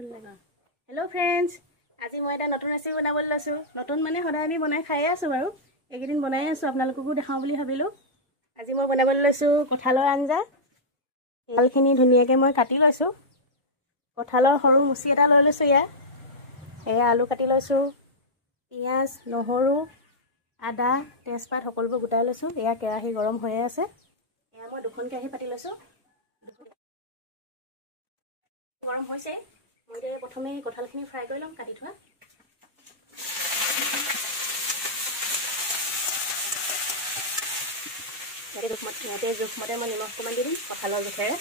Hello friends, आज मैं এটা নতুন ৰেচিপি বনাবলৈ লৈছো। নতুন মানে সদায় আমি বনাই খাই আছো বাৰু। এইকেইদিন বনাই আছো, আপোনালোককো দেখাও বুলি ভাবিলো। আজি মই বনাবলৈ লৈছো কঁঠালৰ আঞ্জা। কঁঠালখিনি ধুনীয়াকৈ মই কাটি লৈছো। কঁঠালৰ সৰু মুচি এটা লৈ লৈছো ইয়া। এয়া আলু কাটি লৈছো, পিঁয়াজ, নহৰু, আদা, তেজপাত সকলোবোৰ গোটাই লৈছো। এয়া কেৰাহী গৰম হৈ আছে। এয়া মই দুখন কেৰাহী পাতি লৈছো। গৰম হৈছে। মই প্ৰথমে কঁঠালখিনি ফ্ৰাই কৰি লম কাটি থোৱা। জোখমতে মই নিমখ অকণমান দি দিম কঁঠালৰ জোখেৰে।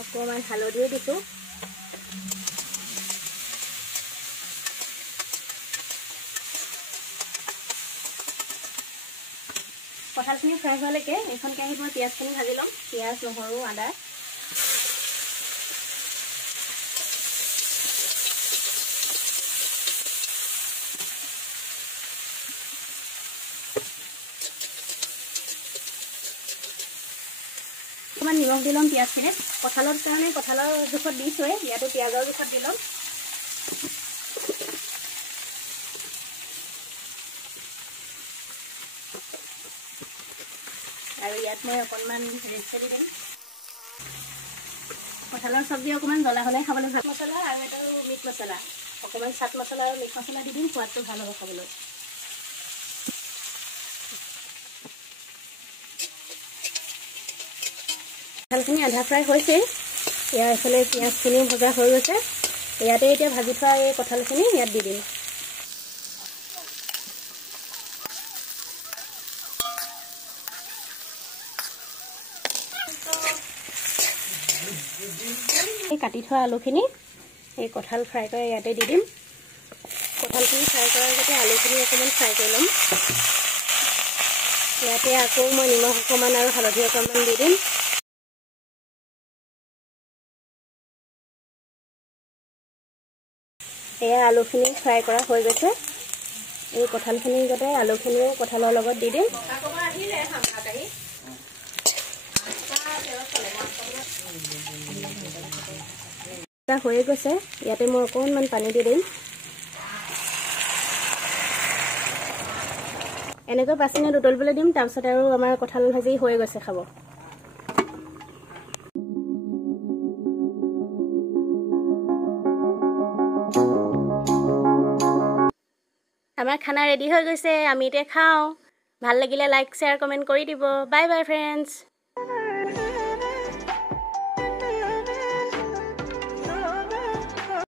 অকণমান হালধিও দিছোঁ। কঁঠালখিনি ফ্ৰাই হোৱালৈকে এইখন কেৰাহীত মই পিঁয়াজখিনি ভাজি ল'ম। পিঁয়াজ, নহৰু, আদা। অকণমান নিমখ দি ল'ম পিঁয়াজখিনিত। কঁঠালৰ কাৰণে কঁঠালৰ জোখত দিছোঁৱে, ইয়াতো পিঁয়াজৰ জোখত দি ল'ম। আৰু ইয়াত মই অকণমান ৰেড চিলি দিম। কঁঠালৰ চব্জি অকণমান জ্বলা হ'লে খাবলৈ ভাল। মছলা আৰু এটা মিট মছলা, অকণমান চাট মছলা আৰু মিট মছলা দি দিম, সোৱাদটো ভাল হ'ব খাবলৈ। কঁঠালখিনি আধা ফ্ৰাই হৈছে। ইয়াৰ এইফালে পিঁয়াজখিনিও ভজা হৈ গৈছে। ইয়াতে এতিয়া ভাজি থোৱা এই কঁঠালখিনি ইয়াত দি দিম। এই কাটি থোৱা আলুখিনি এই কঁঠাল ফ্ৰাই কৰি ইয়াতে দি দিম। কঁঠালখিনি ফ্ৰাই কৰাৰ আগতে আলুখিনি অকণমান ফ্ৰাই কৰি ল'ম। ইয়াতে আকৌ মই নিমখ অকণমান আৰু হালধি অকণমান দি দিম। এয়া আলুখিনি ফ্ৰাই কৰা হৈ গৈছে। এই কঁঠালখিনি যাতে আলুখিনিও কঁঠালৰ লগত দি দিম। হৈয়ে গৈছে, ইয়াতে মই অকণমান পানী দি দিম। এনেকৈ 5 মিনিট উতলিবলৈ দিম, তাৰপিছত আৰু আমাৰ কঁঠাল ভাজি হৈ গৈছে খাব। আমাৰ খানা ৰেডি হৈ গৈছে, আমি এতিয়া খাওঁ। ভাল লাগিলে লাইক, শ্বেয়াৰ, কমেণ্ট কৰি দিব। Bye bye friends.